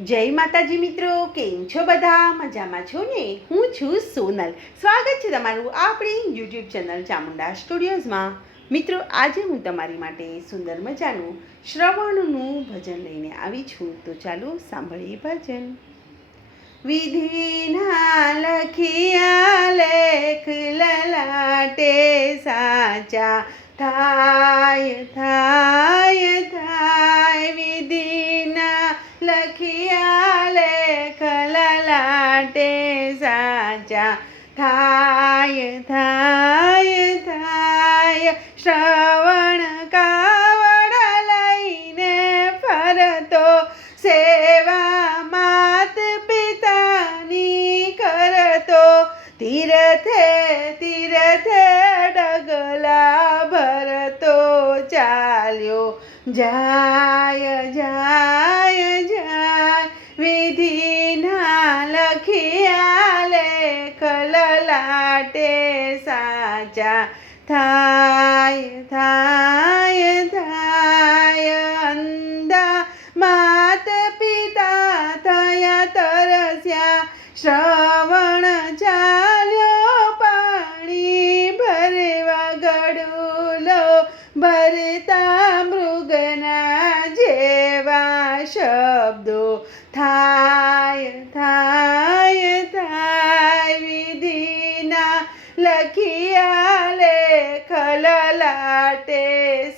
જય માતાજી મિત્રો, કેમ છો બધા? મજામાં છો ને? હું છું સોનલ. સ્વાગત છે તમારું આપણી યુટ્યુબ ચેનલ ચામુંડા સ્ટુડિયોઝમાં. મિત્રો, આજે હું તમારી માટે સુંદર મજાનું શ્રવણનું ભજન લઈને આવી છું. તો ચાલો સાંભળીએ ભજન. વિધિના લખિયા લેખ લલાટે સાચા થાય થાય થાય. વિધિના લખિયા લેખ લલાટે સાચા થાય થાય થાય. શ્રવણ કાવડ લઈને ફરતો સેવા માત પિતાની કરતો તીરથે તીરથે ડગલા ભરતો ચાલ્યો જાય જાય જાય. વિધિના લખિયા લેખ લલાટે સાચા થાય થાય થાય. અંધા માત પિતા થયા તરસ્યા શ્રવણ ચાલ્યો પાણી ભરવા ગડુલો ભરતા મૃગના જેવા શબ્દો થાય થાય થાય. વિધિના લખિયા લેખ લલાટે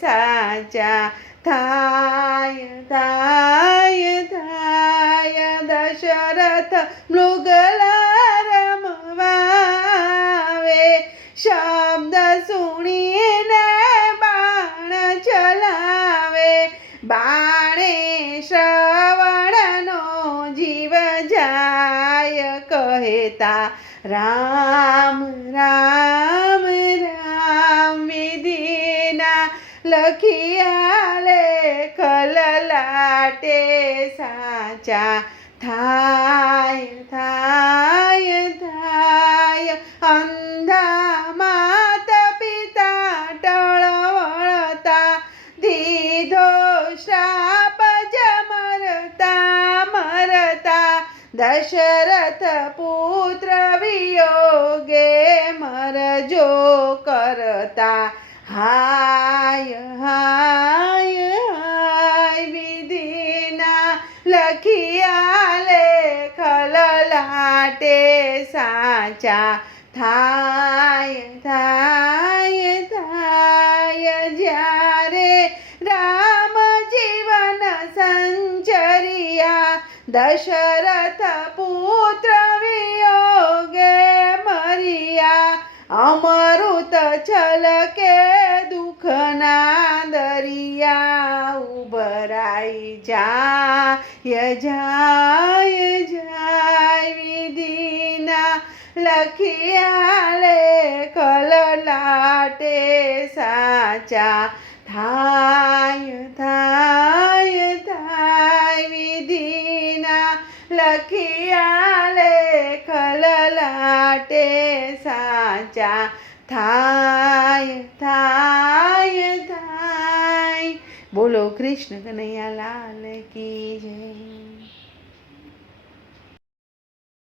સાચા થાય થાય થાય. દશરથ મૃગલા રમવાવે શબ્દ સુણીને બાણ ચલાવે. બાણે શ્રવણનો જીવ જાય કહેતા રામ રામ રામ. વિધિના લખિયા લેખ લલાટે સાચા થાય થાય થાય. અંધા માત પિતા ટળવળતા દીધો શ્રાપ જ મરતા મરતા. દશરથ પુત્ર વિયોગે મરજો કરતા હાય હાય હાય. વિધિના લખિયા લેખ લલાટે સાચા થાય થાય થાય. જ્યારે રામ જીવન સંચરિયા દશરથ પુત્ર વિયોગે મરિયા. અમૃત છલકે દુઃખના દરિયા ઉભરાઈ જાય જાય જાય. વિધિના લખિયા લેખ લલાટે સાચા થાય થાય થાય. વિધિના લખિયા લેખ લલાટે સાચા થાય થાય થાય. બોલો કૃષ્ણ કનૈયા લાલ કી જય.